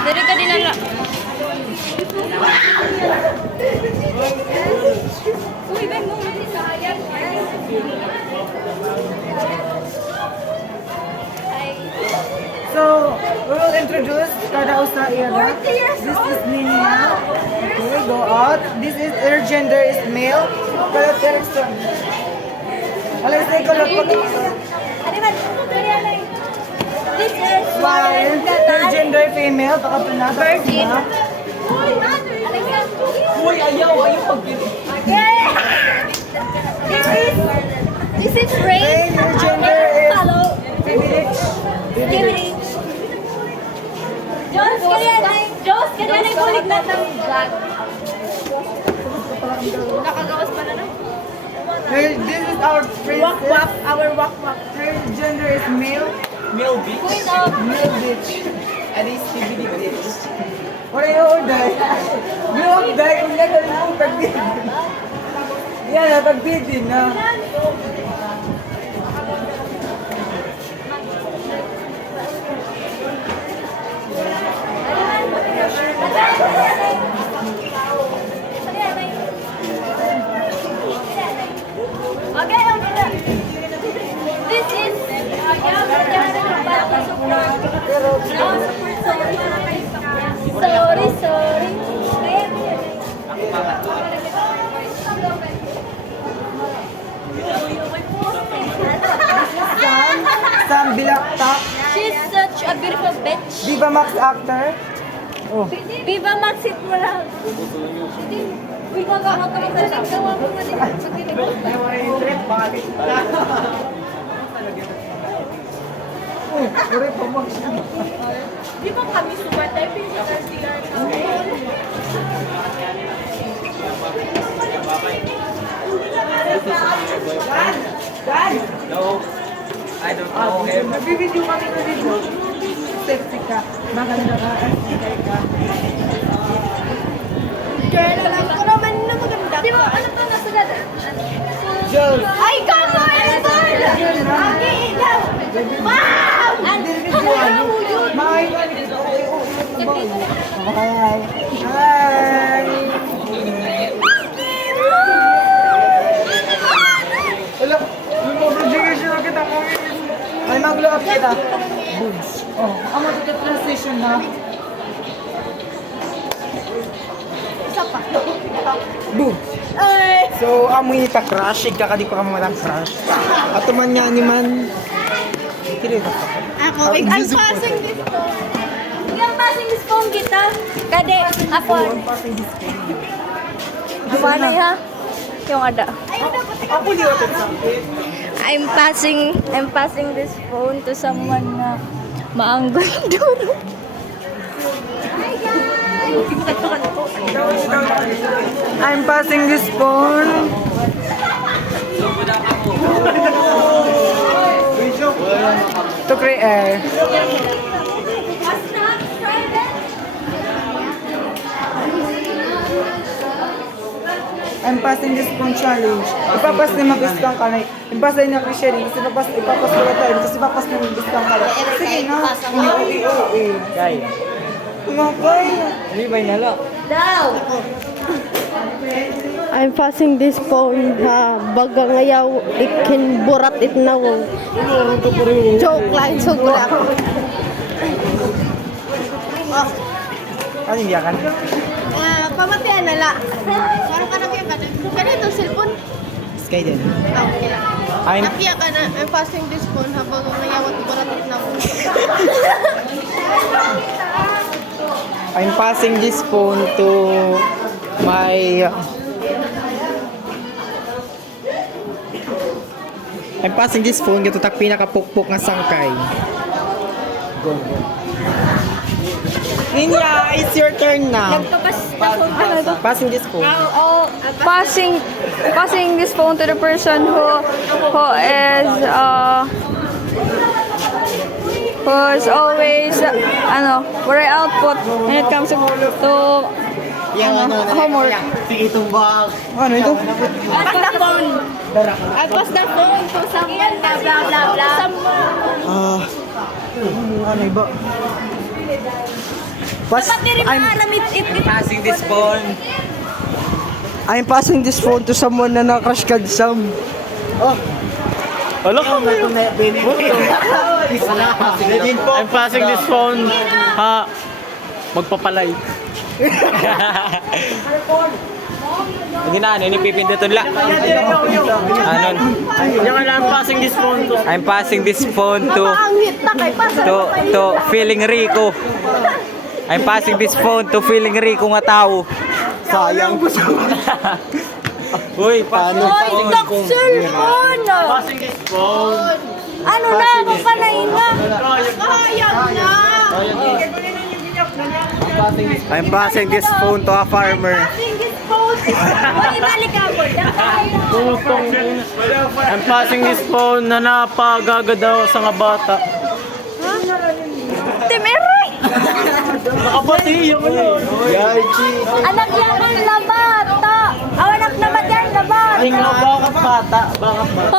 Dari ka dinala. Uy, Ben, mo. So, we will introduce kada usa ira. This is Ninia. Okay, go out. This is her gender is male. Kada person. Alam sa ko lang This is while her gender female, baka pinaka. Virgin. Uy, ayaw pagbili. This is Ray. Her gender is Hello. privilege. Privilege. Diyos, kaya na yung bulig na ng vlog. Nakagawas pa na na. This is our princess. Our wak-wak. Her gender is male. Male beach. Queen of Male bitch. And it's TBD beach. What are you day? Globe day. Kung yan na yung pagbili. Yan na, pagbili na. Okay, okay. This is sorry. Sam Bilaktak. She's such a beautiful bitch. Diva Max actor. Oh. Viva Maxit mo lang. Uy, magawa ka magsalit. Gawa mo nga din. Uy, sorry pa Max. Di ba kami sumatay? Physical sila. Dan! No, I don't know him. Nagbibideo kami na dito. Sexy ka. Maganda ka. Sexy ka. Girl, alam ko naman na maganda. Di ba, ano to nasa dada? Jules. Ay, come on! Agi, ilaw! Wow! Hi! Hi! Hi! Hello! May mga projection na kita. Ay, mag-load kita. Boobs. Oh, ang matutut transition na. Isa pa. Boobs. Ay! So, amoy ita crush. Ika ka di pa ka mga crush. At man nga ni man. Kiri ka. Ako, I'm passing this phone. I'm passing this phone kita. Kade, ako. Gumana ha? Yung ada. Ako di ako I'm passing this phone to someone na maanggon duro. I'm passing this phone. To create. I'm passing this phone challenge. Ipapas na mag-isgang ka na. Ipapas na yung sharing. Kasi ipapas ko na tayo. Kasi ipapas na mag-isgang ka na. Sige na. Uwi. Guy, Kumapay. hindi ba nalo? Daw! I'm passing this phone ha baga ngayaw ikin burat it now. Joke lang, joke lang. Ano hindi akan? Pamatian na la. Parang ka na kaya ka na. Kaya ito, cellphone. Sky din. Okay lang. I'm Nakiya ka na, I'm passing this phone ha baga ngayaw at burat it now. I'm passing this phone to my I'm passing this phone gato tak pinakapukpok nga sangkay. Go. Ninya, it's your turn now. Passing this phone. Passing this phone to the person who is always very output when it comes to homework. Sige, tumbang. Ano ito? I pass the phone to someone na blah blah blah. ano iba. Dapat diri maalamit it. Passing this phone. I'm passing this phone to someone na na-crush ka Sam. Oh. Wala ka ba yun? I'm passing this phone. Ha? Magpapalay. Hindi na, ano, pipindutin lang. Anon. Yung I'm passing this phone to. I'm passing this phone Makaangit na kay pasa. to feeling Rico. I'm passing this phone to feeling Rico nga tao. Sayang. Uy, paano? Oy, lock cellphone. Passing this phone. Ano na, kapanain na. Kahayag na. I'm passing this phone to a farmer. Passing this phone. Oy, ibalik ka po. I'm passing this phone na napagaga daw sa nga bata. Timeray. Nakapati yung yun. Anak yan ang labata. Aw, anak naman yan, labata. Ay nga, bakit bata? Bakit bata?